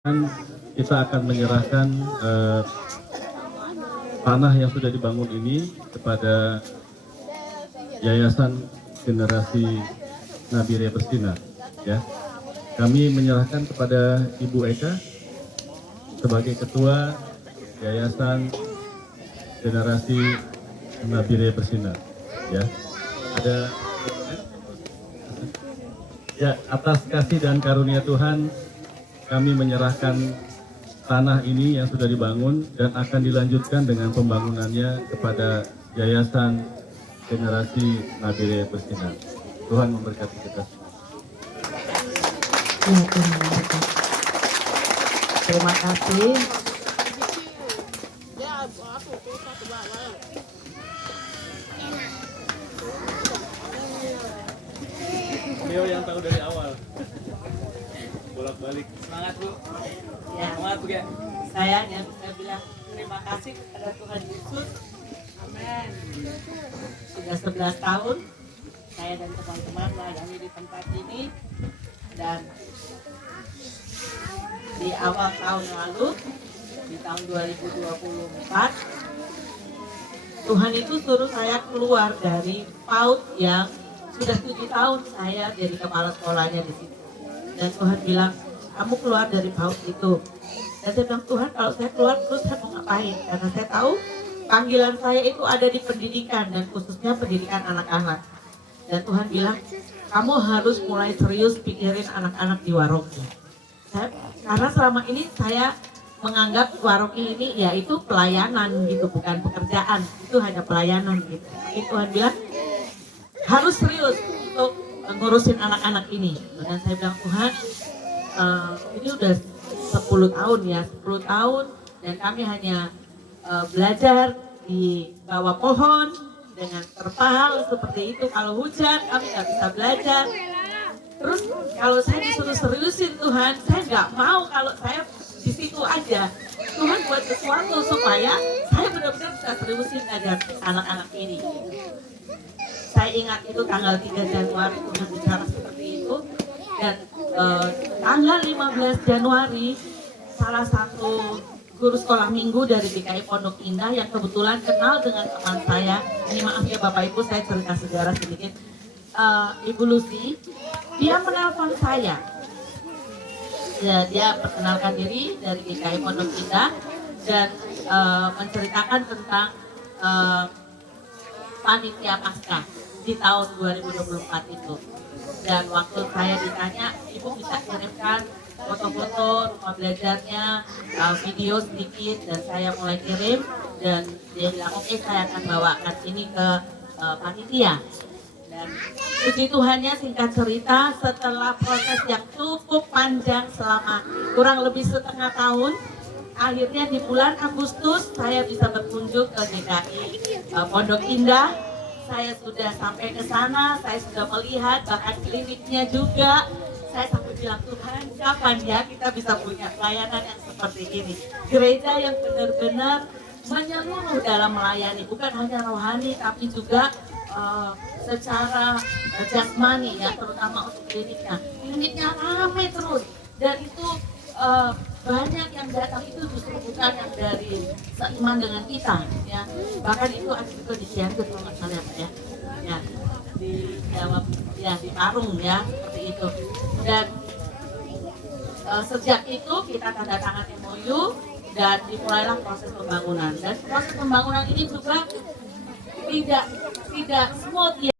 Kita akan menyerahkan tanah yang sudah dibangun ini kepada Yayasan Generasi Nabire Bersinar. Ya, kami menyerahkan kepada Ibu Eka sebagai Ketua Yayasan Generasi Nabire Bersinar. Ya, ada ya, atas kasih dan karunia Tuhan, kami menyerahkan tanah ini yang sudah dibangun dan akan dilanjutkan dengan pembangunannya kepada Yayasan Generasi Nabire Bersinar. Tuhan memberkati kita. Ya, Tuhan memberkati. Terima kasih. Beliau yang tahu dari awal. Bolak-balik. Semangat Bu. Ya, Semangat Bu ya. saya bilang terima kasih kepada Tuhan Yesus. Amin. Sudah 11 tahun saya dan teman-teman melayani di tempat ini, dan di awal tahun lalu, di tahun 2024, Tuhan itu suruh saya keluar dari PAUD yang sudah 7 tahun saya jadi kepala sekolahnya di situ. Dan Tuhan bilang, kamu keluar dari PAUD itu. Dan saya bilang, Tuhan, kalau saya keluar terus saya mau ngapain? Karena saya tahu panggilan saya itu ada di pendidikan, dan khususnya pendidikan anak-anak. Dan Tuhan bilang, kamu harus mulai serius pikirin anak-anak di Waroki. Karena selama ini saya menganggap Waroki ini yaitu pelayanan gitu, bukan pekerjaan. Itu hanya pelayanan gitu. Tapi Tuhan bilang, harus serius untuk ngurusin anak-anak ini. Dan saya bilang, Tuhan, ini udah 10 tahun ya, 10 tahun, dan kami hanya belajar di bawah pohon dengan terpal seperti itu. Kalau hujan kami nggak bisa belajar. Terus kalau saya disuruh seriusin Tuhan, saya nggak mau kalau saya di situ aja. Tuhan buat sesuatu supaya saya benar-benar bisa seriusin agar anak-anak ini. Saya ingat itu tanggal 3 Januari Tuhan bicara seperti itu, dan tanggal 15 Januari salah satu guru sekolah minggu dari DKI Pondok Indah yang kebetulan kenal dengan teman saya, ini maaf ya Bapak Ibu, saya cerita sejarah sedikit, Ibu Lucy, dia menelpon saya. Ya, dia perkenalkan diri dari DKI Pondok Indah dan menceritakan tentang panitia pasca di tahun 2024 itu. Dan waktu saya ditanya, Ibu bisa kirimkan foto-foto rumah belajarnya, video sedikit, dan saya mulai kirim, dan dia bilang oke, saya akan bawakan ini ke panitia. Dan puji Tuhannya, singkat cerita, setelah proses yang cukup panjang selama kurang lebih setengah tahun, akhirnya di bulan Agustus saya bisa berkunjung ke DKI Pondok Indah. Saya sudah sampai ke sana, saya sudah melihat bahkan kliniknya juga. Saya sampai bilang, Tuhan, kapan ya kita bisa punya pelayanan yang seperti ini? Gereja yang benar-benar menyeluruh dalam melayani, bukan hanya rohani tapi juga secara jasmani ya, terutama untuk kliniknya. Kliniknya ramai terus, dan itu banyak yang datang itu justru bukan yang dari seiman dengan kita ya. Bahkan itu ada juga di Cianjur kalau nggak salah ya. Ya, di Jawa ya, di Parung ya, seperti itu. Dan sejak itu kita tanda tangan MOU dan dimulailah proses pembangunan. Dan proses pembangunan ini juga tidak smooth ya.